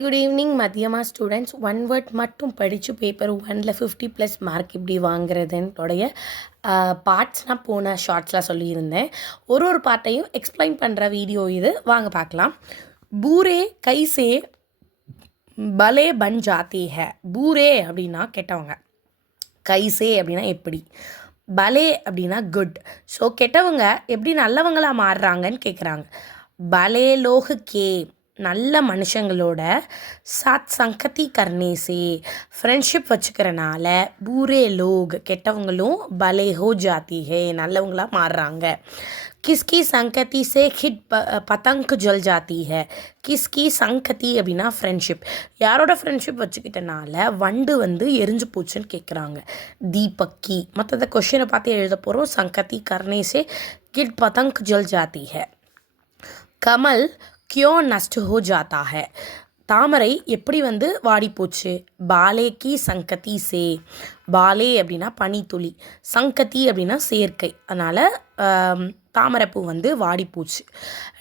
Good evening மதியமா students. One word மட்டும் படித்து பேப்பர் 1ல் 50+ மார்க் இப்படி வாங்குறதுன்னுடைய பார்ட்ஸ் நான் போன ஷார்ட்ஸில் சொல்லியிருந்தேன். ஒரு பார்ட்டையும் எக்ஸ்பிளைன் பண்ணுற வீடியோ இது, வாங்க பார்க்கலாம். பூரே கைசே பலே பன் ஜாத்தி ஹே. பூரே அப்படின்னா கெட்டவங்க, கைசே அப்படின்னா எப்படி, பலே அப்படின்னா குட். ஸோ கெட்டவங்க எப்படி நல்லவங்களாக மாறுறாங்கன்னு கேட்குறாங்க. பலே லோகு கே, நல்ல மனுஷங்களோட சாத் சங்கதி கர்னேசே, ஃப்ரெண்ட்ஷிப் வச்சுக்கிறனால பூரே லோக் கெட்டவங்களும் பலே ஹோ ஜாத்தி ஹே நல்லவங்களாக மாறுறாங்க. கிஸ்கி சங்கதி சே ஹிட் பதங்க் ஜல் ஜாத்தி ஹே. கிஸ்கி சங்கதி அப்படின்னா ஃப்ரெண்ட்ஷிப், யாரோட ஃப்ரெண்ட்ஷிப் வச்சுக்கிட்டனால வண்டு எரிஞ்சு போச்சுன்னு கேட்குறாங்க. தீபக்கி மற்றத கொஷினை பார்த்து எழுத போகிறோம். சங்கதி கர்னேசே ஹிட் பதங்க் ஜல் ஜாத்தி ஹே. கமல் क्यों नष्ट हो जाता है. தாமரை எப்படி வாடிப்போச்சு. பாலே கி சங்கதி சே, பாலே அப்படின்னா பனித்துளி, சங்கதி அப்படின்னா சேர்க்கை, அதனால் தாமரைப்பூ வாடிப்போச்சு.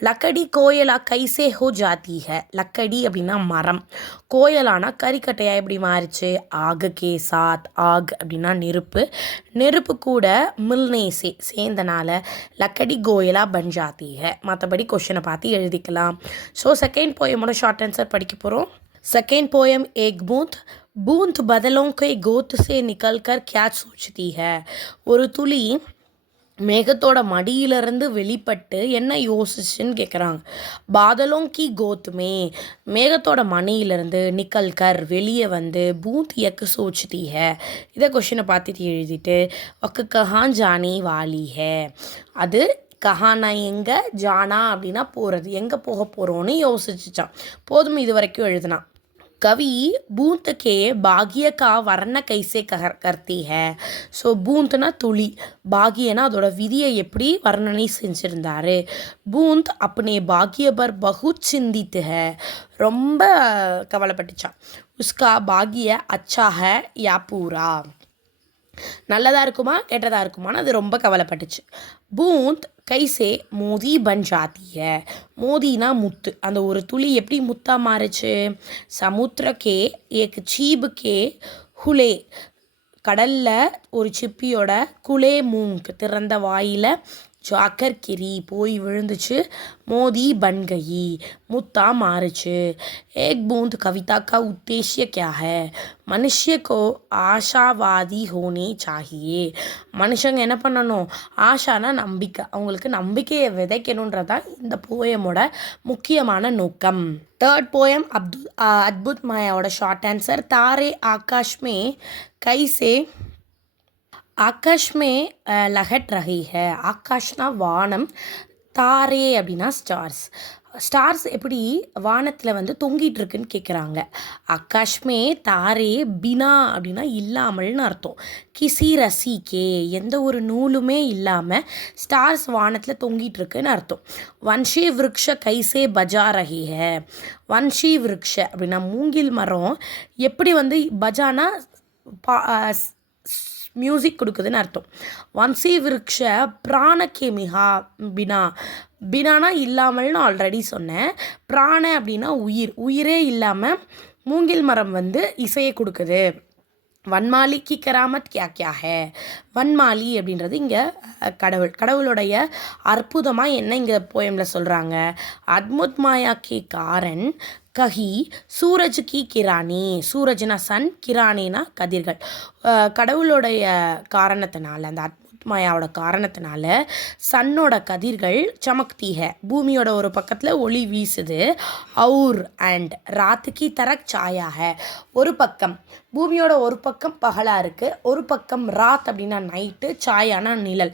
லக்கடி கோயலா கைசே ஹோ ஜாத்தி ஹே. லக்கடி அப்படின்னா மரம், கோயலானா கறிக்கட்டையாக எப்படி மாறிச்சு. ஆகு கே சாத், ஆக் அப்படின்னா நெருப்பு, நெருப்பு கூட மில்னேசே சேர்ந்தனால லக்கடி கோயலா பன் ஜாத்தி ஹே. மற்றபடி கொஷனை பார்த்து எழுதிக்கலாம். ஸோ செகண்ட் போயமோட ஷார்ட் ஆன்சர் படிக்க போகிறோம். सेकेंड पोएम एक बूंद. बूंद बदलों के गोत से निकल कर क्या सोचती है. ஒரு துளி மேகத்தோட மடியிலிருந்து வெளிப்பட்டு என்ன யோசிச்சுன்னு கேட்குறாங்க. பாதலோं की गोत में, மேகத்தோட மணியிலிருந்து நிக்கல் கர் வெளியே பூந்த் எக்கு சோச்சதி ஹே. இதை கொஷினை பார்த்துட்டு எழுதிட்டு ஒக்கு கஹான் ஜானி வாலி ஹே. அது கஹானா எங்கே, ஜானா அப்படின்னா போகிறது, எங்கே போக போகிறோன்னு யோசிச்சுச்சான். போதும் இது வரைக்கும் எழுதுனா. கவி பூந்த் கே பாகிய கா வர்ண கைசே கர்த்தி ஹே. ஸோ பூந்த்னா துளி, பாகியனா அதோட விதியை எப்படி வர்ணனை செஞ்சுருந்தாரு. பூந்த் அப்பனே பாகிய பர் பகுத் சிந்தித்து ஹே, ரொம்ப கவலைப்பட்டுச்சான். உஸ்கா பாகிய அச்சா ஹே யா பூரா, நல்லதாக இருக்குமா கெட்டதாக இருக்குமான்னு அது ரொம்ப கவலைப்பட்டுச்சு. பூந்த் கைசே மோதி பன் ஜாத்தி ஹே. மோதினா முத்து, அந்த ஒரு துளி எப்படி முத்தாக மாறுச்சு. சமுத்திரக்கே ஏக் சீபுக்கே ஹுலே, கடலில் ஒரு சிப்பியோட குலே மூங்க் திறந்த வாயில் ஜாக்கர் கிரி போய் விழுந்துச்சு. மோதி பன்கயி முத்தா மாறுச்சு. ஏக் பூந்த் கவிதா கா உத்தேஷ்ய கியா ஹே. மனுஷ்ய கோ ஆஷாவாதி ஹோனே சாஹியே. மனுஷங்க என்ன பண்ணணும், ஆஷானா நம்பிக்கை, அவங்களுக்கு நம்பிக்கையை விதைக்கணுன்றதான் இந்த போயமோட முக்கியமான நோக்கம். தேர்ட் போயம் அத்புத் மாயாவோட ஷார்ட் ஆன்சர். தாரே ஆகாஷ்மே கைசே, ஆகாஷ் மே லஹட் ரஹி ஹே. ஆகாஷ்னா வானம், தாரே அப்படின்னா ஸ்டார்ஸ். ஸ்டார்ஸ் எப்படி வானத்தில் தொங்கிட்டு இருக்குன்னு கேட்குறாங்க. ஆகாஷ்மே தாரே பினா அப்படின்னா இல்லாமல்னு அர்த்தம். கிசி ரசிக்கே, எந்த ஒரு நூலுமே இல்லாமல் ஸ்டார்ஸ் வானத்தில் தொங்கிட்டு இருக்குன்னு அர்த்தம். வன்ஷி விருக்ஷ கைசே பஜா ரஹி ஹே. வன்ஷி விருக்ஷ அப்படின்னா மூங்கில் மரம் எப்படி பஜானா மியூசிக் கொடுக்குதுன்னு அர்த்தம். வன்சி விருக்ஷ பிராணக்கே மிகா பினா, பினானா இல்லாமல்னு ஆல்ரெடி சொன்னேன். பிராண அப்படின்னா உயிர், உயிரே இல்லாமல் மூங்கில் மரம் இசையை கொடுக்குது. வன்மாலி கி கராமத் கியா கியா ஹே. வன்மாலி அப்படின்றது இங்கே கடவுள், கடவுளுடைய அற்புதமாக என்ன இங்கே போயமில் சொல்கிறாங்க. அத்முத் மாயா கி காரன் கஹி சூரஜ் கி கிரானி. சூரஜ்னா சன், கிரானினா கதிர்கள். கடவுளுடைய காரணத்தினால, அந்த அத்முத் மாயாவோட காரணத்தினால சன்னோட கதிர்கள் சமக்தி ஹே, பூமியோட ஒரு பக்கத்தில் ஒளி வீசுது. அவுர் அண்ட் ராத்துக்கு தரக் சாயா ஹே. ஒரு பக்கம் பூமியோட ஒரு பக்கம் பகலாக இருக்குது, ஒரு பக்கம் ராத் அப்படின்னா நைட்டு, சாயானா நிழல்,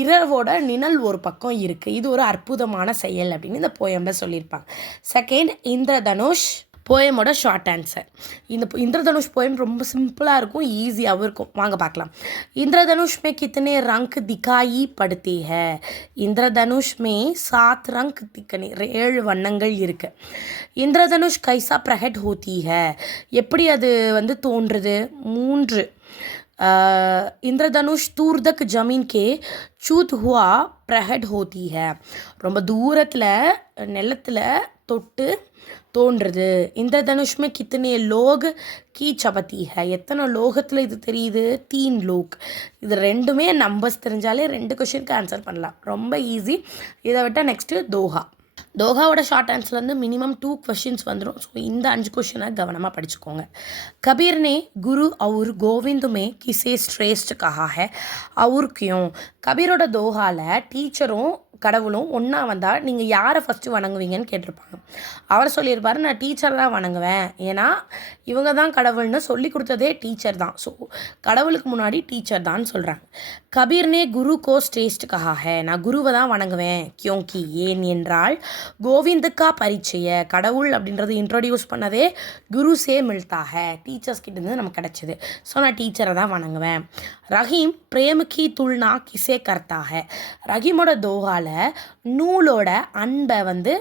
இரவோட நிழல் ஒரு பக்கம் இருக்குது. இது ஒரு அற்புதமான செயல் அப்படின்னு இந்த போயமில் சொல்லியிருப்பாங்க. செகண்ட் இந்திரதனுஷ் போயமோட ஷார்ட் ஆன்சர். இந்த இந்திரதனுஷ் போயம் ரொம்ப சிம்பிளாக இருக்கும், ஈஸியாகவும் இருக்கும். வாங்க பார்க்கலாம். இந்திரதனுஷ் மே கித்தனை ரங்க் திகாயி படுத்தே ஹே. இந்திரதனுஷ் மே 7 ரங்க் திக்கனே, 7 வண்ணங்கள் இருக்குது. இந்திரதனுஷ் கைசா பிரகட் ஹோத்தி ஹே, எப்படி அது தோன்றுது. 3 इंद्रधनुष दूर तक जमीन के चूत हुआ प्रहट होती है. ரொம்ப தூரத்தில் நிலத்தில் தொட்டு தோன்றுறது. இந்திரதனுஷ் में कितने लोग की चपती है, எத்தனை லோகத்தில் இது தெரியுது, 3 லோக். இது ரெண்டுமே நம்பர்ஸ் தெரிஞ்சாலே 2 கொஷினுக்கு ஆன்சர் பண்ணலாம், ரொம்ப ஈஸி. இதை விட்டால் நெக்ஸ்ட்டு தோஹா. தோஹாவோட ஷார்ட் ஆன்சர்லேருந்து மினிமம் 2 கொஷின்ஸ் வந்துடும். ஸோ இந்த 5 கொஷினை கவனமாக படிச்சுக்கோங்க. कबीर ने गुरु और गोविंद में किसे श्रेष्ठ कहा है और क्यों. கபீரோட தோஹாவில் டீச்சரும் கடவுளும் ஒன்றா வந்தால் நீங்கள் யாரை ஃபஸ்ட்டு வணங்குவீங்கன்னு கேட்டிருப்பாங்க. அவர் சொல்லியிருப்பார், நான் டீச்சர் தான் வணங்குவேன், ஏன்னா இவங்க தான் கடவுள்னு சொல்லி கொடுத்ததே டீச்சர் தான். ஸோ கடவுளுக்கு முன்னாடி டீச்சர் தான் சொல்கிறாங்க. கபீர்னே குரு கோ ஸ்ரேஷ்ட் கஹா ஹே, நான் குருவை தான் வணங்குவேன். கியோங்கி, ஏன் என்றால் கோவிந்துக்கா பரிச்சய, கடவுள் அப்படின்றது இன்ட்ரோடியூஸ் பண்ணதே குரு சே மில்தா ஹே, டீச்சர்ஸ் கிட்டேருந்து நமக்கு கிடச்சிது. ஸோ நான் டீச்சரை தான் வணங்குவேன். ரஹீம் பிரேமுக்கி துல்னா கிசே கர்த்தா ஹே, ரஹீமோட தோஹால நூலோட அன்பை வந்து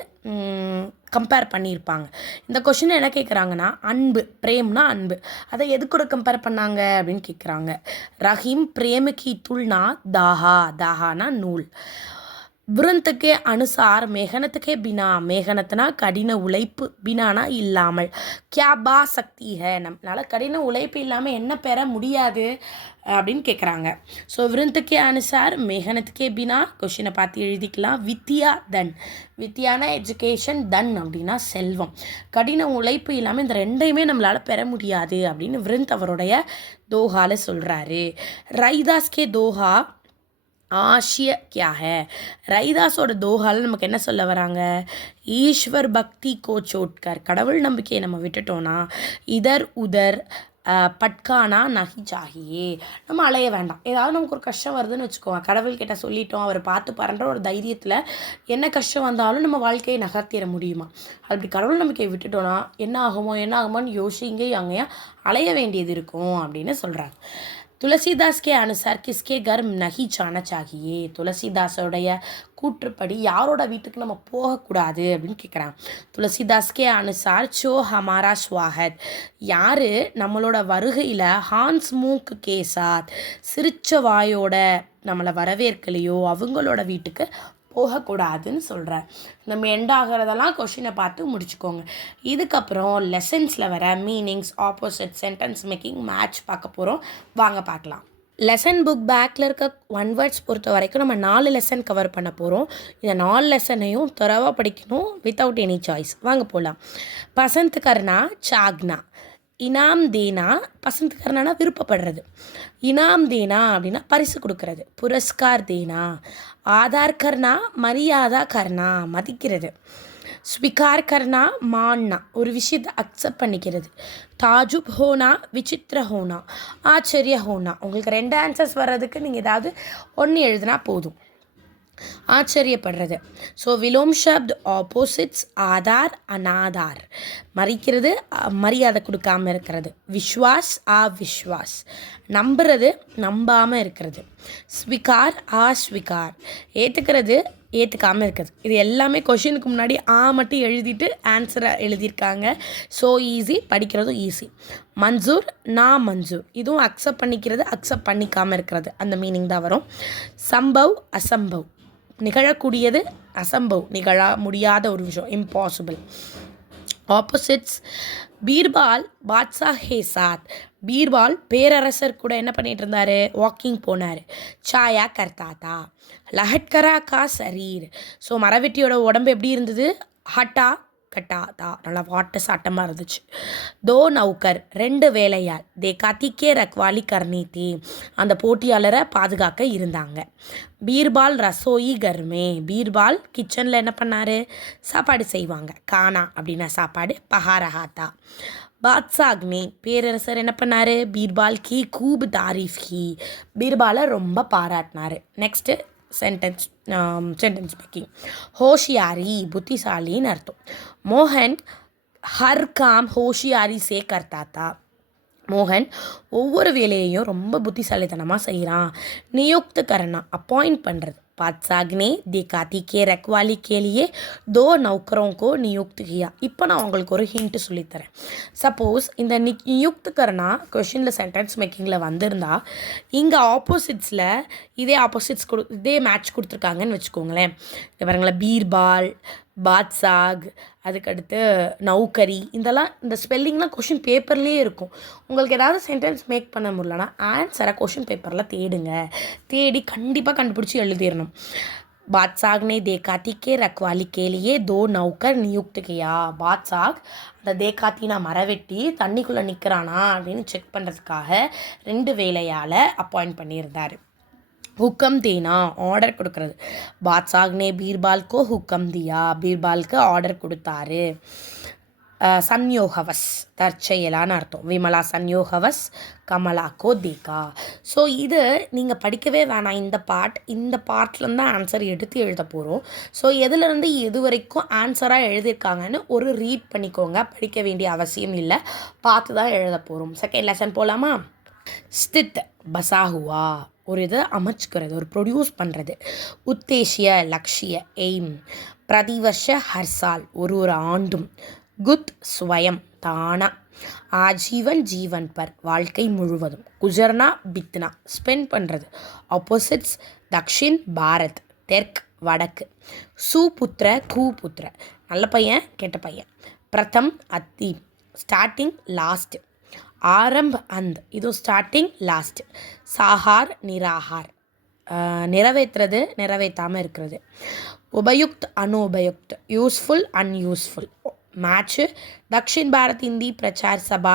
கம்பேர் பண்ணியிருப்பாங்க. இந்த கொஷின் என்ன கேட்குறாங்கன்னா, அன்பு, பிரேம்னா அன்பு, அதை எது கூட கம்பேர் பண்ணாங்க அப்படின்னு கேட்குறாங்க. ரஹீம் பிரேமுக்கி துல்னா தாஹா, தாஹானா நூல். விருந்த் கே அனுசார் மெஹனத் கே பினா, மெஹனத்னா கடின உழைப்பு, பினானா இல்லாமல். கியா பா சக்தி ஹே, நம்மளால் கடின உழைப்பு இல்லாமல் என்ன பெற முடியாது அப்படின்னு கேட்குறாங்க. ஸோ விருந்த் கே அனுசார் மெஹனத் கே பினா, கொஷினை பார்த்து எழுதிக்கலாம். வித்யா தன், வித்யானா எஜுகேஷன், தன் அப்படின்னா செல்வம். கடின உழைப்பு இல்லாமல் இந்த ரெண்டையுமே நம்மளால் பெற முடியாது அப்படின்னு விருந்த் அவருடைய தோஹால சொல்கிறாரு. ரைதாஸ் கே தோஹா ஆஷிய கியா ஹே, ரைதாஸோட தோஹாவில் நமக்கு என்ன சொல்ல வராங்க, ஈஸ்வர் பக்தி கோ சோட்கர், கடவுள் நம்பிக்கையை நம்ம விட்டுட்டோன்னா இதர் உதர் பட்கானா நகி சாகியே, நம்ம அலைய வேண்டாம். ஏதாவது நமக்கு ஒரு கஷ்டம் வருதுன்னு வச்சுக்கோங்க, கடவுள்கிட்ட சொல்லிட்டோம், அவர் பார்த்து பரன்ற ஒரு தைரியத்தில் என்ன கஷ்டம் வந்தாலும் நம்ம வாழ்க்கையை நகர்த்திட முடியுமா. அப்படி கடவுள் நம்பிக்கையை விட்டுட்டோன்னா என்ன ஆகுமோன்னு யோசிங்க, அங்கேயா அலைய வேண்டியது இருக்கும் அப்படின்னு சொல்கிறாங்க. तुलसीदास के अनुसार किसके घर नहीं जाना चाहिए, துளசிதாஸோடைய கூற்றுப்படி யாரோட வீட்டுக்கு நம்ம போகக்கூடாது அப்படின்னு கேட்குறாங்க. துளசிதாஸ்கே அனுசார் சோ ஹமாரா ஸ்வாகத், யார் நம்மளோட வருகையில் ஹான்ஸ் மூக் கேசாத், சிரிச்ச வாயோட நம்மளை வரவேற்கலையோ அவங்களோட வீட்டுக்கு போகக்கூடாதுன்னு சொல்கிறேன். நம்ம எண்ட் ஆகிறதெல்லாம் கொஷினை பார்த்து முடிச்சுக்கோங்க. இதுக்கப்புறம் லெசன்ஸில் வர meanings, opposite, sentence making, match பார்க்க போகிறோம். வாங்க பார்க்கலாம். லெசன் புக் பேக்கில் இருக்க 1 வேர்ட்ஸ் பொறுத்த வரைக்கும் நம்ம 4 லெசன் கவர் பண்ண போகிறோம். இந்த 4 லெசனையும் தரவாக படிக்கணும், வித்தவுட் எனி சாய்ஸ். வாங்க போகலாம். பசந்த் கர்னா சாக்னா, இனாம் தேனா, பசந்த் கர்னானா விருப்பப்படுறது, இனாம் தேனா அப்படின்னா பரிசு கொடுக்கறது, புரஸ்கார் தேனா, ஆதார் கர்னா மரியாதா கர்னா மதிக்கிறது, ஸ்வீகார் கர்னா மான்னா ஒரு விஷயத்தை அக்செப்ட் பண்ணிக்கிறது, தாஜுப் ஹோனா விசித்திர ஹோனா ஆச்சரிய ஹோனா. உங்களுக்கு 2 ஆன்சர்ஸ் வர்றதுக்கு நீங்கள் ஏதாவது ஒன்று எழுதுனா போதும். ஆச்சரியப்படுறது. ஸோ விலோம் ஷப்த் ஆப்போசிட்ஸ் ஆதார் அனாதார், மறிக்கிறது மரியாதை கொடுக்காமல் இருக்கிறது, விஸ்வாஸ் விஸ்வாஸ், நம்புறது நம்பாமல் இருக்கிறது, ஸ்விகார் ஸ்விகார், ஏற்றுக்கிறது ஏற்றுக்காமல் இருக்கிறது. இது எல்லாமே கொஷினுக்கு முன்னாடி மட்டும் எழுதிட்டு ஆன்சரை எழுதியிருக்காங்க. ஸோ ஈஸி, படிக்கிறதும் ஈஸி. மன்சூர் மன்சூர், இதுவும் அக்செப்ட் பண்ணிக்கிறது அக்செப்ட் பண்ணிக்காமல் இருக்கிறது, அந்த மீனிங் தான் வரும். சம்பவ் அசம்பவ், நிகழக்கூடியது, அசம்பவ் நிகழ முடியாத ஒரு விஷயம், இம்பாசிபிள். ஆப்போசிட்ஸ் பீர்பால் பாட்ஷா ஹே சாத், பீர்பால் பேரரசர் கூட என்ன பண்ணிட்டு இருந்தார், வாக்கிங் போனார். சாயா கர்த்தாத்தா, லஹட்கரா கா சரீர், ஸோ மரவெட்டியோட உடம்பு எப்படி இருந்தது, ஹட்டா கட்டாதா, நல்லா வாட்ட சாட்டமாக இருந்துச்சு. தோ நௌக்கர் 2 வேலையாள், தேகாத்திக்கே ரக்வாலி கர்னி தீ, அந்த போட்டியாளரை பாதுகாக்க இருந்தாங்க. பீர்பால் ரசோயி கர்மே, பீர்பால் கிச்சனில் என்ன பண்ணார், சாப்பாடு செய்வாங்க. கானா அப்படின்னா சாப்பாடு, பஹாரஹாத்தா. பாத்சாக்னி, பேரரசர் என்ன பண்ணார், பீர்பால் கி கூப் தாரீஃப் கி, பீர்பாலை ரொம்ப பாராட்டினார். Next sentence making. ஹோஷியாரி புத்திசாலின்னு அர்த்தம். மோகன் ஹர் காம் ஹோஷியாரி சே கர்த்தாத்தா, மோகன் ஒவ்வொரு வேலையையும் ரொம்ப புத்திசாலித்தனமாக செய்கிறான். நியுக்த கரணா அப்பாயிண்ட் பண்ணுறது. பாத்சாக்னே தேகாத்தி கே ரக்வாலி கேலியே 2 நௌக்கரோं को நியுக்த் கியா. இப்போ நான் உங்களுக்கு ஒரு ஹிண்ட்டு சொல்லித்தரேன். சப்போஸ் இந்த நியுக்த் கரணா கொஷினில் சென்டென்ஸ் மேக்கிங்கில் வந்திருந்தா இங்கே ஆப்போசிட்ஸில் இதே மேட்ச் கொடுத்துருக்காங்கன்னு வச்சுக்கோங்களேன். இங்கே பாருங்களேன், பீர்பால் பாத்சாக், அதுக்கடுத்து நௌகரி, இதெல்லாம் இந்த ஸ்பெல்லிங்லாம் கொஷின் பேப்பர்லேயே இருக்கும். உங்களுக்கு ஏதாவது சென்டென்ஸ் மேக் பண்ண முடியலன்னா ஆன்சரை கொஷின் பேப்பரில் தேடுங்க. தேடி கண்டிப்பாக கண்டுபிடிச்சி எழுதிடணும். बादशाह ने देखाती के रखवाली के लिए 2 नौकर नियुक्त किया. பாத்சாக் அந்த தேக்காத்தினா மரவெட்டி தண்ணிக்குள்ளே நிற்கிறானா அப்படின்னு செக் பண்ணுறதுக்காக 2 வேலையால் அப்பாயிண்ட் பண்ணியிருந்தார். हुक्म देना ஆர்டர் கொடுக்கறது. பாத்சாக் நே பீர்பால்கோ ஹுக்கம் தியா, பீர்பாலுக்கு ஆர்டர் கொடுத்தாரு. சன்யோகவஸ் தற்செயலான்னு அர்த்தம். விமலா சன்யோகவஸ் கமலாக்கோ தேக்கா. ஸோ இது நீங்கள் படிக்கவே வேணாம். இந்த பார்ட்லேருந்து தான் ஆன்சர் எடுத்து எழுத போகிறோம். ஸோ எதுலேருந்து எது வரைக்கும் ஆன்சராக எழுதியிருக்காங்கன்னு ஒரு ரீட் பண்ணிக்கோங்க. படிக்க வேண்டிய அவசியம் இல்லை, பார்த்து தான் எழுத போகிறோம். செகண்ட் லெசன் போகலாமா? ஸ்தித் பசாஹுவா ஒரு இதை அமைச்சுக்கிறது, ஒரு ப்ரொடியூஸ் பண்ணுறது. உத்தேசிய லக்ஷிய எய்ம். பிரதிவர்ஷ ஹர்சால் ஒரு ஆண்டும். குத் ஸ்வயம் தானா. ஆஜீவன் ஜீவன் பர் வாழ்க்கை முழுவதும். குஜர்னா பித்னா ஸ்பெண்ட் பண்ணுறது. ஆப்போசிட்ஸ் தக்ஷின் பாரத் தெற்கு வடக்கு. சுபுத்திர கூபுத்திர நல்ல பையன் கெட்ட பையன். பிரதம் அத்தி ஸ்டார்டிங் லாஸ்ட். ஆரம்ப அந்த இதுவும் ஸ்டார்டிங் லாஸ்ட். சாஹார் நிராகார் நிறைவேற்றுறது நிறைவேற்றாமல் இருக்கிறது. உபயுக்த் அனுபயுக்த் யூஸ்ஃபுல் அன்யூஸ்ஃபுல். मैच दक्षिण भारत हिंदी प्रचार सभा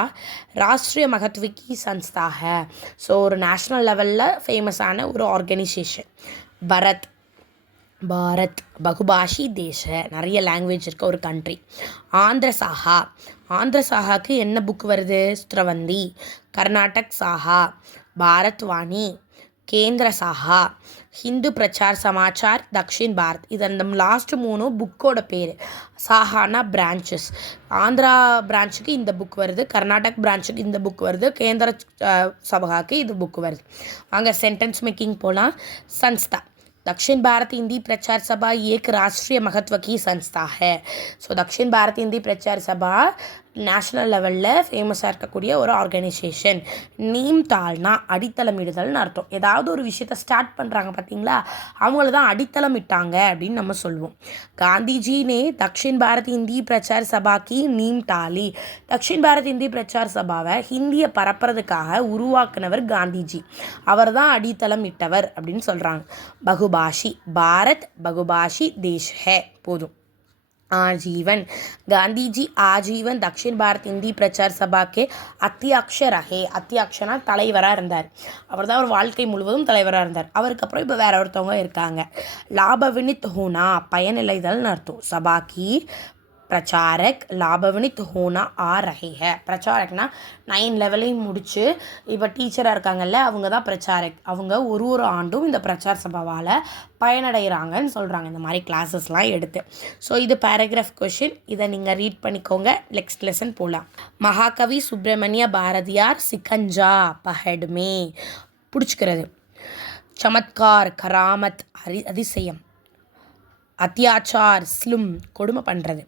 राष्ट्रीय महत्व की संस्था है. ஸோ ஒரு நேஷ்னல் லெவலில் ஃபேமஸான ஒரு ஆர்கனைசேஷன். பரத் பாரத் பகுபாஷி தேச நிறைய லாங்குவேஜ் இருக்க ஒரு கண்ட்ரி. ஆந்திர சாஹா ஆந்திர சாஹாக்கு என்ன புக் வருது? ஸ்ரவந்தி. கர்நாடக் சாஹா பாரத் வாணி. கேந்திர சாஹா ஹிந்து பிரச்சார் சமாச்சார் தக்ஷின் பாரத். இது அந்த லாஸ்ட் 3 புக்கோட பேர். சாஹானா பிரான்ச்சஸ். ஆந்திரா பிரான்ச்சுக்கு இந்த புக் வருது, கர்நாடக் பிரான்ச்சுக்கு இந்த புக் வருது, கேந்திர சபாக்கு இது புக் வருது. வாங்க சென்டென்ஸ் மேக்கிங் போகலாம். संस्था दक्षिण भारत हिंदी प्रचार सभा एक राष्ट्रीय महत्व की संस्था है. ஸோ दक्षिण भारत हिंदी प्रचार सभा நேஷ்னல் லெவலில் ஃபேமஸாக இருக்கக்கூடிய ஒரு ஆர்கனைசேஷன். நீம் தாள்னா அடித்தளமிடுதல்னு அர்த்தம். ஏதாவது ஒரு விஷயத்தை ஸ்டார்ட் பண்ணுறாங்க பார்த்தீங்களா, அவங்கள தான் அடித்தளமிட்டாங்க அப்படின்னு நம்ம சொல்லுவோம். காந்திஜி நே தக்ஷின் பாரத் ஹிந்தி பிரச்சார் சபாக்கி நீம் டாலி. தக்ஷின் பாரத் ஹிந்தி பிரச்சார் சபாவை ஹிந்தியை பரப்புறதுக்காக உருவாக்குனவர் காந்திஜி. அவர் தான் அடித்தளம் இட்டவர் அப்படின்னு சொல்கிறாங்க. பகுபாஷி பாரத் பகுபாஷி தேஷ் ஹே போதும். आजीवन गांधी जी आजीवन दक्षिण भारत हिंदी प्रचार सभा के अध्यक्ष रहे. அத்தியக்ஷனா தலைவராக இருந்தார். அவர் தான் ஒரு வாழ்க்கை முழுவதும் தலைவராக இருந்தார். அவருக்கு அப்புறம் இப்போ வேற ஒருத்தவங்க இருக்காங்க. லாபவினித் ஹோனா பயனிலைதல்னு அர்த்தம். சபாக்கி பிரச்சாரக் லாபவினித் ஹோனா ஆ ரஹே ஹே. பிரச்சாரக்னா 9 லெவலையும் முடித்து இப்போ டீச்சராக இருக்காங்கல்ல, அவங்க தான் பிரச்சாரக். அவங்க ஒரு ஆண்டும் இந்த பிரச்சார் சபாவால் பயனடைகிறாங்கன்னு சொல்கிறாங்க, இந்த மாதிரி கிளாஸஸ்லாம் எடுத்து. ஸோ இது பேராகிராஃப் கொஷின், இதை நீங்கள் ரீட் பண்ணிக்கோங்க. நெக்ஸ்ட் லெசன் போகலாம். மகாகவி சுப்பிரமணிய பாரதியார் சிக்கஞ்சா பஹட்மே பிடிச்சிக்கிறது. சமத்கார் கராமத் அதிசயம். அத்தியாச்சார் ஸ்லும் கொடுமை பண்ணுறது.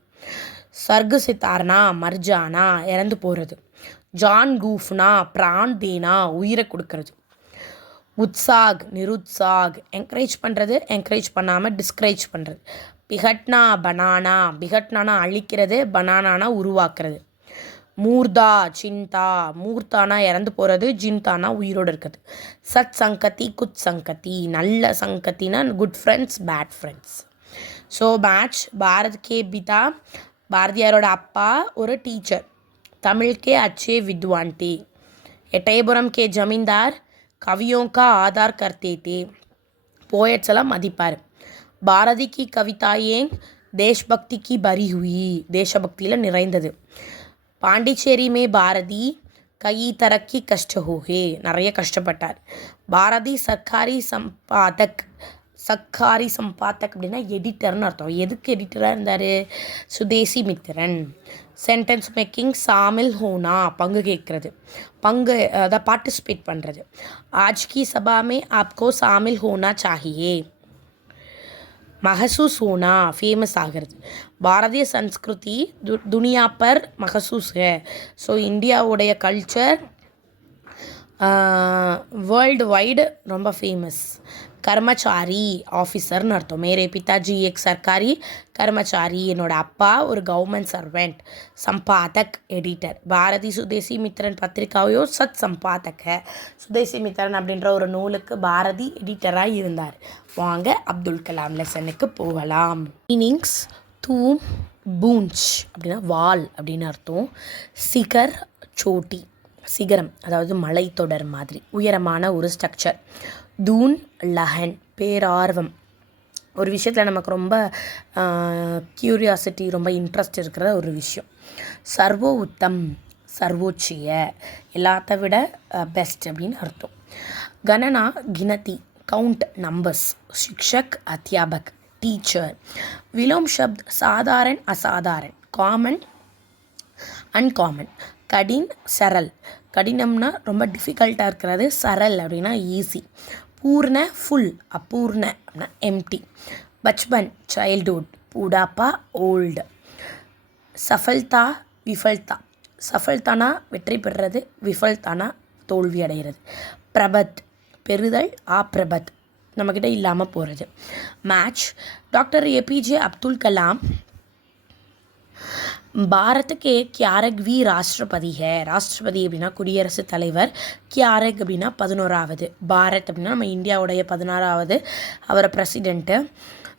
சர்கு சித்தார்னா மர்ஜானா இறந்து போகிறது. ஜான் கூஃப்னா பிரான் தேனா உயிரை கொடுக்கறது. உத்சாக் நிருத்சாக் என்கரேஜ் பண்ணுறது, என்கரேஜ் பண்ணாமல் டிஸ்கரேஜ் பண்ணுறது. பிகட்னா பனானா பிகட்னானா அழிக்கிறது, பனானானா உருவாக்குறது. மூர்தா சிந்தா மூர்த்தானா இறந்து போகிறது, ஜிந்தானா உயிரோடு இருக்கிறது. சத் சங்கதி குத் சங்கதி நல்ல சங்கத்தினா good friends bad friends. So match Bharat கே பிதா பாரதியாரோட அப்பா ஒரு டீச்சர். தமிழ் கே அச்சே வித்வான் தே. எட்டயபுரம் கே ஜமீன்தார் கவியோं का आदर करते थे. போயட்ஸ் எல்லாம் மதிப்பார். பாரதி கி கவிதாயே தேஷ்பக்தி கி பரி ஹுயி தேசபக்தியில் நிறைந்தது. பாண்டிச்சேரி மே பாரதி கை தரக்கி கஷ்ட ஹோகே நிறைய கஷ்டப்பட்டார். பாரதி சர்க்காரி சம்பாதக் அப்படின்னா எடிட்டர்னு அர்த்தம். எதுக்கு எடிட்டராக இருந்தார்? சுதேசி மித்திரன். சென்டென்ஸ் மேக்கிங் சாமில் ஹோனா பங்கு கேட்குறது, பங்கு அதை பார்ட்டிசிபேட் பண்ணுறது. ஆஜ் கி சபா மே ஆப்கோ சாமில் ஹோனா சாஹியே. महसूस होना फेमस ஆகிறது. பாரதிய சன்ஸ்கிருதி துனியா பர் மஹசூஸ் है. ஸோ இந்தியாவுடைய கல்ச்சர் வேர்ல்டு வைடு ரொம்ப ஃபேமஸ். கர்மச்சாரி ஆஃபீஸர்னு அர்த்தம். மேரே பிதாஜி எக் சர்க்காரி கர்மச்சாரி, என்னோட அப்பா ஒரு கவர்மெண்ட் சர்வெண்ட். சம்பாதக் எடிட்டர். பாரதி சுதேசி மித்திரன் பத்திரிகாவையோ சத் சம்பாதக் ஹை. சுதேசி மித்திரன் அப்படின்ற ஒரு நூலுக்கு பாரதி எடிட்டராக இருந்தார். வாங்க அப்துல் கலாம் லெசனுக்கு போகலாம். மீனிங்ஸ்: தூம், பூஞ்ச் அப்படின்னா வால் அப்படின்னு அர்த்தம். சிகர், சோட்டி சிகரம், அதாவது மலைத்தொடர் மாதிரி உயரமான ஒரு ஸ்ட்ரக்சர். தூன், லஹன் பேரார்வம், ஒரு விஷயத்தில் நமக்கு ரொம்ப க்யூரியாசிட்டி, ரொம்ப இன்ட்ரெஸ்ட் இருக்கிற ஒரு விஷயம். சர்வோ உத்தம் சர்வோச்சிய, எல்லாத்த விட பெஸ்ட் அப்படின்னு அர்த்தம். கணனா கினதி கவுண்ட் நம்பர்ஸ். शिक्षक अध्यापक टीचर. विलोम शब्द साधारण असाधारण कॉमन अनकॉमन. कठिन सरल, கடினம்னா ரொம்ப டிஃபிகல்ட்டாக இருக்கிறது, சரல் அப்படின்னா ஈஸி. பூர்ண ஃபுல், அபூர்ண அப்படின்னா எம்டி. பச்பன் சைல்டுஹுட், பூடாப்பா ஓல்டு. சஃபல்தா விஃபல்தா, சஃபல்தானா வெற்றி பெறுறது, விஃபல்தானா தோல்வி அடைகிறது. பிரபத் பெறுதல், ஆப்ரபத் நம்மக்கிட்ட இல்லாமல் போகிறது. Match: doctor A P J Abdul Kalam Bharat கே கியாரக்வி ராஷ்டிரபதி ஹே. ராஷ்டிரபதி அப்படின்னா குடியரசுத் தலைவர். கியாரக் அப்படின்னா 11வது. பாரத் அப்படின்னா நம்ம இந்தியாவுடைய 16வது அவரை பிரசிடெண்ட்டு.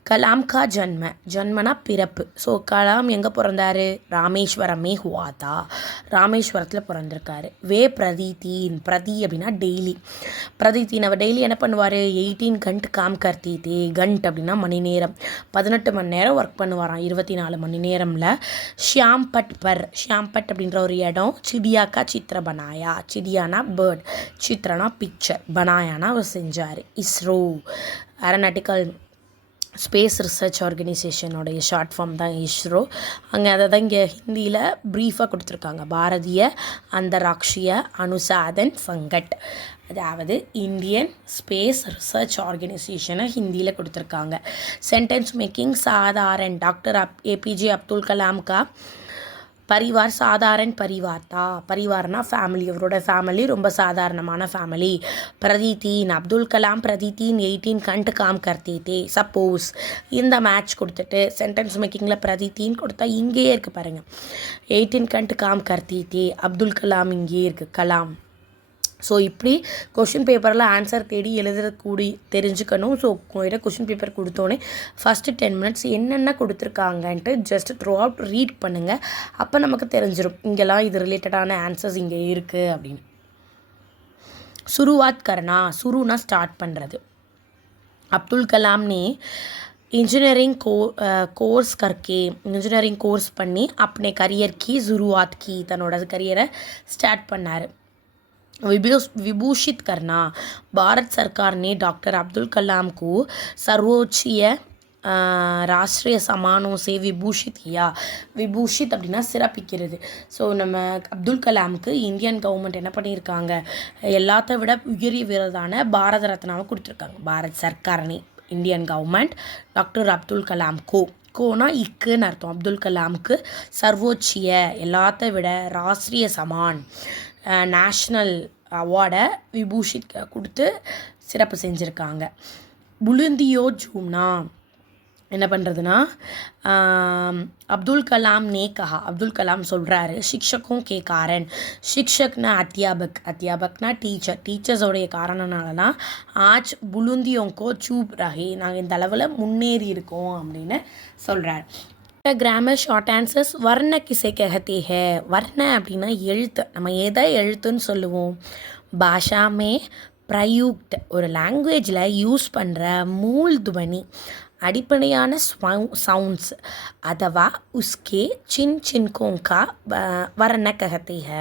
கலாம் கா ஜன்ம, ஜன்மனா பிறப்பு. ஸோ கலாம் எங்கே பிறந்தார்? ராமேஸ்வரமே ஹுவாதா, ராமேஸ்வரத்தில் பிறந்திருக்காரு. வே பிரதீதீன், பிரதி அப்படின்னா டெய்லி. பிரதீதீன் அவர் டெய்லி என்ன பண்ணுவார்? 18 கண்ட் காம் கர்த்தி தே. கண்ட் அப்படின்னா மணி நேரம், 18 மணி நேரம் ஒர்க் பண்ணுவாராம் 24 மணி நேரமில். ஷியாம்பட் பர், ஷியாம்பட் அப்படின்ற ஒரு இடம். சிடியாக்கா சித்திர பனாயா, சிடியானா பேர்ட், சித்திரனா பிக்சர், பனாயானா அவர் செஞ்சார். இஸ்ரோ ஏரோநாட்டிக்கல் ஸ்பேஸ் ரிசர்ச் ஆர்கனைசேஷனோடைய ஷார்ட் ஃபார்ம் தான் இஸ்ரோ. அங்கே அதை தான் இங்கே ஹிந்தியில் ப்ரீஃபாக கொடுத்துருக்காங்க. பாரதிய அந்தராக்ஷிய அனுசாதன் சங்கட், அதாவது இந்தியன் ஸ்பேஸ் ரிசர்ச் ஆர்கனைசேஷனை ஹிந்தியில் கொடுத்துருக்காங்க. சென்டென்ஸ் மேக்கிங் சாதாரண. டாக்டர் ஏபிஜே அப்துல் கலாம் கா பரிவார் சாதாரண பரிவார் தா. பரிவார்னா ஃபேமிலி, அவரோட ஃபேமிலி ரொம்ப சாதாரணமான ஃபேமிலி. பிரதீதீன் அப்துல் கலாம் பிரதீதீன் 18 கண்ட் காம் கர்த்தே தே. சப்போஸ் இந்த மேட்ச் கொடுத்துட்டு சென்டென்ஸ் மேக்கிங்கில் பிரதீதீன் கொடுத்தா இங்கேயே இருக்குது பாருங்கள், 18 கண்ட் காம் கர்த்தே தே, அப்துல் கலாம் இங்கேயே இருக்குது, கலாம். ஸோ இப்படி கொஷின் பேப்பரில் ஆன்சர் தேடி எழுதுறக்கூடி தெரிஞ்சுக்கணும். ஸோ உங்கள்கிட்ட கொஷின் பேப்பர் கொடுத்தோன்னே ஃபஸ்ட்டு 10 மினிட்ஸ் என்னென்ன கொடுத்துருக்காங்கன்ட்டு ஜஸ்ட் த்ரூ அவுட் ரீட் பண்ணுங்கள். அப்போ நமக்கு தெரிஞ்சிடும் இங்கெல்லாம் இது ரிலேட்டடான ஆன்சர்ஸ் இங்கே இருக்குது அப்படின்னு. சுருவாத் கர்னா, சுருனா ஸ்டார்ட் பண்ணுறது. அப்துல் கலாம் ने इंजीनियरिंग कोर्स करके, इंजीनियरिंग कोर्स பண்ணி अपने करियर की शुरुआत की, தன்னோட கரியரை ஸ்டார்ட் பண்ணார். विभूषित करना, भारत सरकार ने डॉक्टर अब्दुल कलाम को सर्वोच्च ராஷ்ட்ரிய சமானோ சே விபூஷித் கியா. விபூஷித் அப்படின்னா சிறப்பிக்கிறது. ஸோ நம்ம அப்துல் கலாமுக்கு இந்தியன் கவர்மெண்ட் என்ன பண்ணியிருக்காங்க, எல்லாத்த விட உயரிய விருதான பாரத ரத்னாவை கொடுத்துருக்காங்க. பாரத் சர்க்கார்னே Indian government doctor Abdul Kalam கோனா இக்குன்னு அர்த்தம். அப்துல் கலாமுக்கு சர்வோச்சிய எல்லாத்த விட, ராஷ்ட்ரிய சமான் நேஷ்னல் அவார்டை விபூஷித் கொடுத்து சிறப்பு செஞ்சுருக்காங்க. புலுந்தியோ ஜூம்னா என்ன பண்ணுறதுன்னா, அப்துல் கலாம் நே கஹா, அப்துல் கலாம் சொல்கிறாரு, சிக்ஷக்கும் கே காரன், சிக்ஷக்னா அத்தியாபக், அத்தியாபக்னா டீச்சர், டீச்சர்ஸோடைய காரணனால தான் ஆஜ் புலுந்தியோங்கோ சூப் ரஹே, நாங்கள் இந்த அளவில் முன்னேறி இருக்கோம் அப்படின்னு சொல்கிறார். Grammar short answers. வர்ண கிசை கஹத்தே ஹே. வர்ண அப்படின்னா எழுத்து, நம்ம எதை எழுத்துன்னு சொல்லுவோம்? பாஷாமே பிரயுக்ட், ஒரு லாங்குவேஜில் யூஸ் பண்ணுற மூல் துவனி, அடிப்படையான சவுண்ட்ஸ், அதவா உஸ்கே சின் சின்கோங்கா வர்ண கஹத்தே ஹே.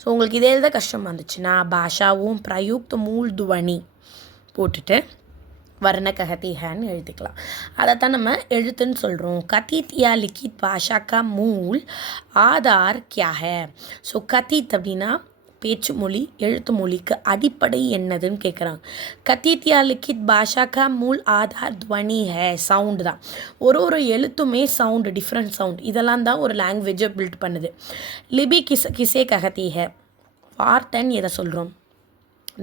ஸோ உங்களுக்கு இதே தான் கஷ்டம் வந்துச்சுன்னா பாஷாவும் பிரயுக்த் மூல் துவனி போட்டுட்டு வர்ண கஹத்தே ஹேன்னு எழுதிக்கலாம். அதைத்தான் நம்ம எழுத்துன்னு சொல்கிறோம். கதித் யா லிக்கித் பாஷா கா மூல் ஆதார் கியா ஹே. ஸோ கதித் அப்படின்னா பேச்சு மொழி, எழுத்து மொழிக்கு அடிப்படை என்னதுன்னு கேட்குறாங்க. கதித் யா லிக்கித் பாஷா கா மூல் ஆதார் துவனி ஹே, சவுண்டு தான். ஒரு எழுத்துமே சவுண்டு, டிஃப்ரெண்ட் சவுண்ட், இதெல்லாம் தான் ஒரு லாங்குவேஜை பில்ட் பண்ணுது. லிபி கிசே கஹத்தே ஹே, வார்த்தைன்னு எதை சொல்கிறோம்?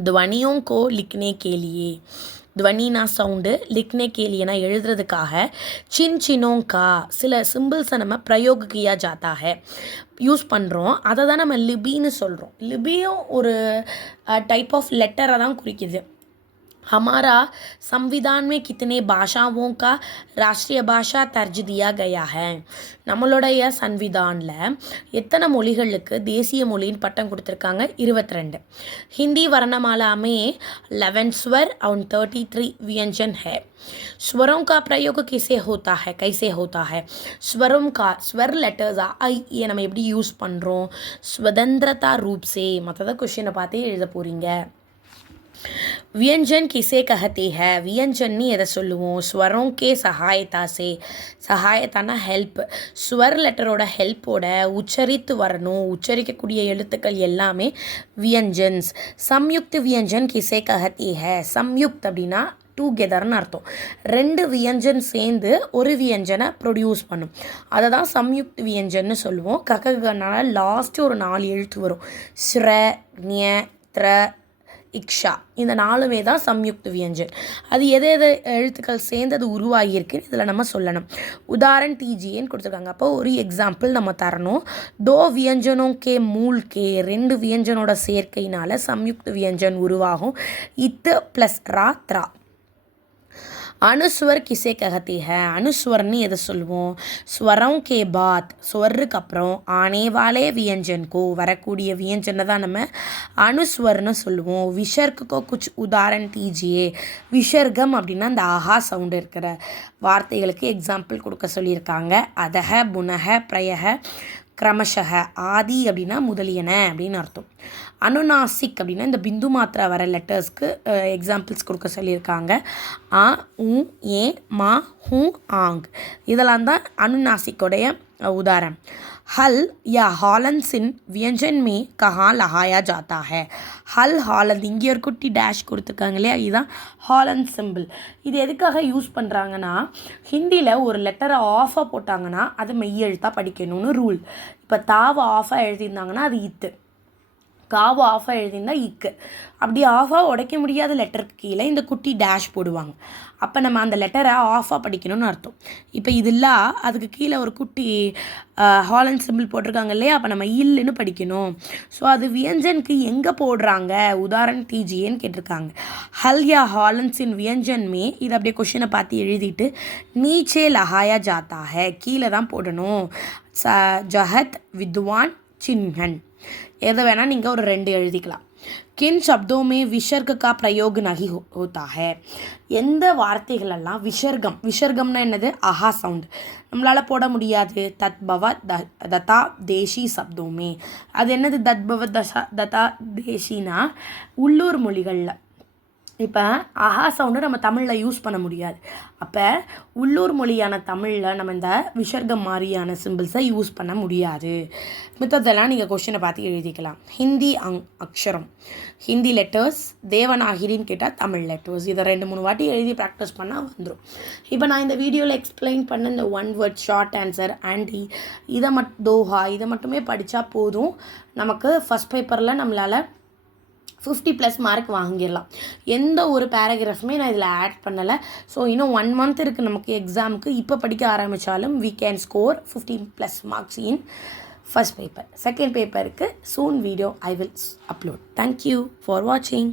துவனியோं को लिखने के लिए, துவனினா சவுண்டு, லிக்னே கேலியனா எழுதுறதுக்காக, சின் சினோங் கா சில சிம்பிள்ஸை நம்ம பிரயோக கியா ஜாத்தா ஹை யூஸ் பண்ணுறோம். அதை தான் நம்ம லிபின்னு சொல்கிறோம். லிபியும் ஒரு டைப் ஆஃப் லெட்டரை தான் குறிக்குது. हमारा संविधान में कितने भाषाओं का राष्ट्रीय भाषा दर्ज दिया गया है. நம்மளுடைய சன்விதானில் எத்தனை மொழிகளுக்கு தேசிய மொழின்னு பட்டம் கொடுத்துருக்காங்க? 22. हिंदी वर्णमाला में 11 स्वर और 33 व्यंजन है. स्वरों का प्रयोग कैसे होता है? स्वरों का स्वर लेटर्स ये நம்ம எப்படி யூஸ் பண்ணுறோம்? स्वतंत्रता रूप से மற்றதை क्वेश्चனை பார்த்தே எழுத போகிறீங்க. व्यंजन किसे कहते हैं? व्यंजन எதை சொல்லுவோம்? स्वरों के सहायता से சகாயத்தானா ஹெல்ப். ஸ்வர் லெட்டரோட ஹெல்ப்போட உச்சரித்து வரணும். உச்சரிக்கக்கூடிய எழுத்துக்கள் எல்லாமே வியஞ்சன்ஸ். சம்யுக்த் வியஞ்சன் கிசே கஹத்தி ஹே. சம்யுக்த் அப்படின்னா டுகெதர்னு அர்த்தம். 2 வியஞ்சன் சேர்ந்து ஒரு வியஞ்சனை ப்ரொடியூஸ் பண்ணும். அதை தான் சம்யுக்த் வியஞ்சன்னு சொல்லுவோம். கககனால லாஸ்ட்டு ஒரு 4 எழுத்து வரும். ஸ்ர ஞ த்ர இக்ஷா இந்த 4மே தான் சம்யுக்த் வியஞ்சன். அது எது எழுத்துக்கள் சேர்ந்து அது உருவாகியிருக்குன்னு இதில் நம்ம சொல்லணும். உதாரணம் டிஜின்னு கொடுத்துருக்காங்க. அப்போ ஒரு எக்ஸாம்பிள் நம்ம தரணும். தோ வியஞ்சனோ கே மூல் கே 2 வியஞ்சனோட சேர்க்கையினால் சம்யுக்த் வியஞ்சன் உருவாகும். இத்து ப்ளஸ் ரா த்ரா. अनुस्वर किसे कहते हैं? अनुस्वरनी எதை சொல்லுவோம்? स्वरों के बाद स्वருக்கு அப்புறம் आने वाले व्यंजन को வரக்கூடிய வியஞ்சனை தான் நம்ம அனுஸ்வர்னு சொல்லுவோம். विसर्ग को कुछ उदाहरण दीजिए. விசர்க்கம் அப்படின்னா அந்த ஆஹா சவுண்டு இருக்கிற வார்த்தைகளுக்கு எக்ஸாம்பிள் கொடுக்க சொல்லியிருக்காங்க. அதஹ புனஹ பிரயஹ கிரமஷக. ஆதி அப்படின்னா முதலியன அப்படின்னு அர்த்தம். அனுநாசிக் அப்படின்னா இந்த பிந்து மாத்திரை வர லெட்டர்ஸ்க்கு எக்ஸாம்பிள்ஸ் கொடுக்க சொல்லியிருக்காங்க. ஆ உ ஏ மா ஹூ ஆங் இதெல்லாம் தான் அனுநாசிக்கோடைய உதாரணம். हल या हॉलंस इन व्यंजन में कहाँ लगाया जाता है? हल ஹாலந்து இங்கே ஒரு குட்டி டேஷ் கொடுத்துருக்காங்க இல்லையா? இதுதான் ஹாலண்ட் சிம்பிள். இது எதுக்காக யூஸ் பண்ணுறாங்கன்னா, ஹிந்தியில் ஒரு லெட்டரை ஆஃபாக போட்டாங்கன்னா அது மெய்யெழுத்தாக படிக்கணும்னு ரூல். இப்போ தாவை ஆஃபாக எழுதியிருந்தாங்கன்னா அது இத்து, காவை ஆஃபாக எழுதியிருந்தா இக்கு. அப்படி ஆஃபாக உடைக்க முடியாத லெட்டருக்கு கீழே இந்த குட்டி டேஷ் போடுவாங்க. அப்போ நம்ம அந்த லெட்டரை ஆஃபாக படிக்கணும்னு அர்த்தம். இப்போ இதெல்லாம் அதுக்கு கீழே ஒரு குட்டி ஹாலண்ட் சிம்பிள் போட்டிருக்காங்க இல்லையா? அப்போ நம்ம இல்லுன்னு படிக்கணும். ஸோ அது வியஞ்சனுக்கு எங்கே போடுறாங்க? உதாரணம் தீஜியேன்னு கேட்டிருக்காங்க. ஹல் யா ஹாலண்ட்ஸ் இன் வியஞ்சன்மே இது அப்படியே கொஷினை பார்த்து எழுதிட்டு நீச்சே லஹாயா ஜாத்தா ஹே கீழே தான் போடணும். ஜஹத் வித்வான் சின்ஹன் எதை வேணால் நீங்கள் ஒரு 2 எழுதிக்கலாம். கின் சப்தோமே விசர்க கா பிரயோக நகி ஹோத்தா ஹே. எந்த வார்த்தைகளெல்லாம் விசர்கம்னா என்னது? ஆஹா சவுண்டு நம்மளால் போட முடியாது. தத்பவ ததா தேசி சப்தோமே அது என்னது? தத்பவ ததா தேசினா உள்ளூர் மொழிகளில். இப்போ ஆஹா சவுண்டு நம்ம தமிழில் யூஸ் பண்ண முடியாது. அப்போ உள்ளூர் மொழியான தமிழில் நம்ம இந்த விசர்க்கம் மாதிரியான சிம்பிள்ஸை யூஸ் பண்ண முடியாது. மித்ததெல்லாம் நீங்கள் கொஷினை பார்த்து எழுதிக்கலாம். ஹிந்தி அக்ஷரம், ஹிந்தி லெட்டர்ஸ், தேவநாகிரின்னு கேட்டால் தமிழ் லெட்டர்ஸ். இதை 2-3 வாட்டி எழுதி ப்ராக்டிஸ் பண்ணால் வந்துடும். இப்போ நான் இந்த வீடியோவில் எக்ஸ்பிளைன் பண்ண இந்த 1 word short answer aunty Doha இதை மட்டுமே படித்தா போதும். நமக்கு ஃபஸ்ட் பேப்பரில் நம்மளால் 50+ மார்க் வாங்கிடலாம். எந்த ஒரு பேராகிராஃபுமே நான் இதில் ஆட் பண்ணலை. ஸோ இன்னும் 1 மந்த் இருக்குது நமக்கு எக்ஸாமுக்கு. இப்போ படிக்க ஆரம்பித்தாலும் we can score 50+ marks in first paper. Second paper soon video I will upload. Thank you for watching.